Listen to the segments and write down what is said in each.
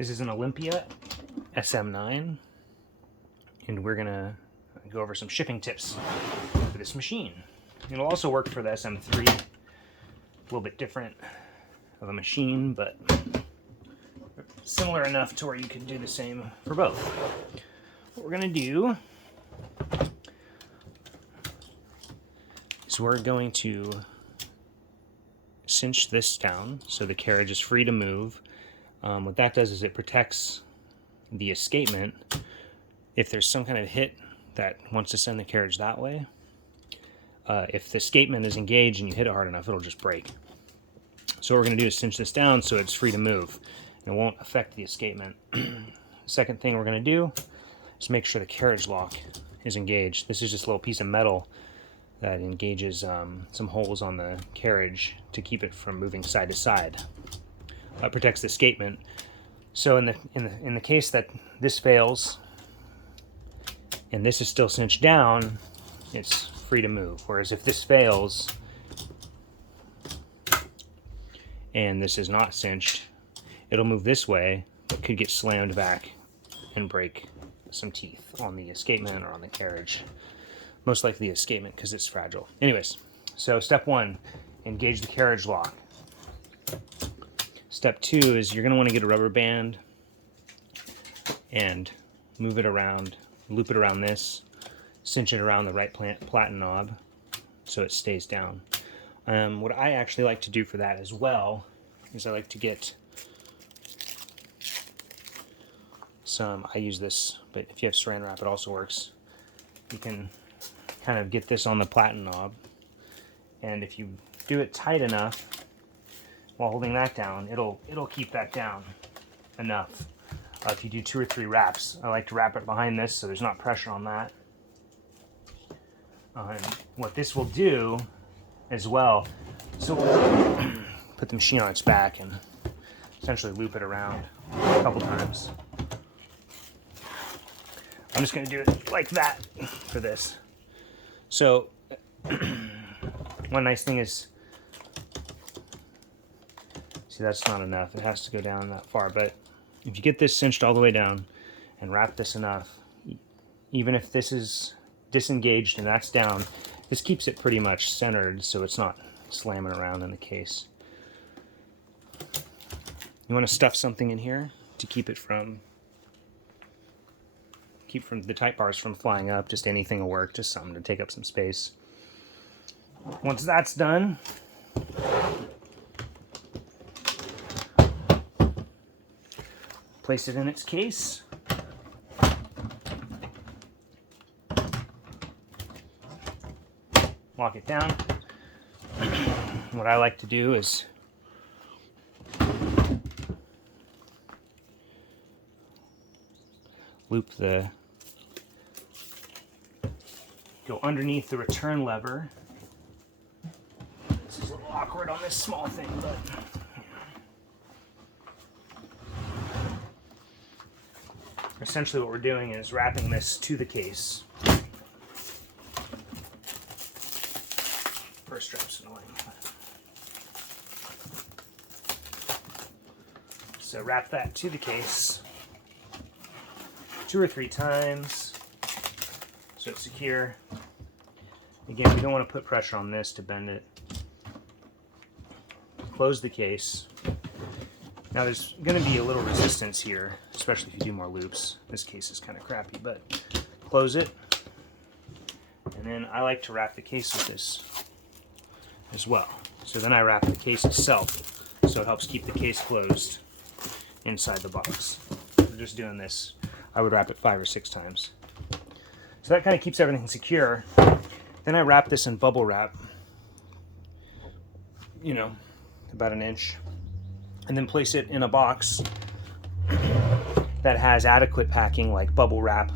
This is an Olympia SM9, and we're gonna go over some shipping tips for this machine. It'll also work for the SM3, a little bit different of a machine, but similar enough to where you can do the same for both. What we're gonna do is we're going to cinch this down so the carriage is free to move. What that does is it protects the escapement if there's some kind of hit that wants to send the carriage that way. If the escapement is engaged and you hit it hard enough, it'll just break. So what we're going to do is cinch this down so it's free to move and it won't affect the escapement. Second thing we're going to do is make sure the carriage lock is engaged. This is just a little piece of metal that engages some holes on the carriage to keep it from moving side to side. It protects the escapement. So in the case that this fails and this is still cinched down, it's free to move. Whereas if this fails and this is not cinched, it'll move this way, but could get slammed back and break some teeth on the escapement or on the carriage. Most likely the escapement because it's fragile. Anyways, so step one, engage the carriage lock. Step two is you're going to want to get a rubber band and move it around, loop it around this, cinch it around the right platen knob so it stays down. What I actually like to do for that as well is I like to get some, I use this, but if you have saran wrap it also works. You can kind of get this on the platen knob, and if you do it tight enough while holding that down, it'll keep that down enough. If you do 2 or 3 wraps, I like to wrap it behind this so there's not pressure on that. And what this will do as well, so we'll put the machine on its back and essentially loop it around a couple times. I'm just going to do it like that for this. So one nice thing is, see, that's not enough. It has to go down that far. But if you get this cinched all the way down and wrap this enough, even if this is disengaged and that's down, this keeps it pretty much centered so it's not slamming around in the case. You want to stuff something in here to keep the tight bars from flying up. Just anything will work, just something to take up some space. Once that's done, place it in its case. Lock it down. What I like to do is go underneath the return lever. This is a little awkward on this small thing, but essentially what we're doing is wrapping this to the case. First strap's annoying. So wrap that to the case 2 or 3 times so it's secure. Again, we don't want to put pressure on this to bend it. Close the case. Now there's going to be a little resistance here, especially if you do more loops. This case is kind of crappy, but close it. And then I like to wrap the case with this as well. So then I wrap the case itself so it helps keep the case closed inside the box. We're just doing this. I would wrap it 5 or 6 times. So that kind of keeps everything secure. Then I wrap this in bubble wrap, you know, about 1 inch, and then place it in a box that has adequate packing, like bubble wrap,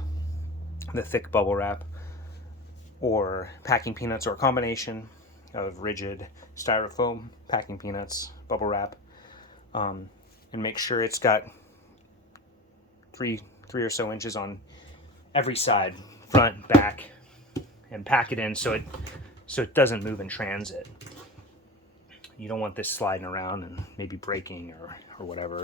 the thick bubble wrap, or packing peanuts, or a combination of rigid styrofoam, packing peanuts, bubble wrap, and make sure it's got 3 or so inches on every side, front, back, and pack it in so it doesn't move in transit. You don't want this sliding around and maybe breaking or whatever.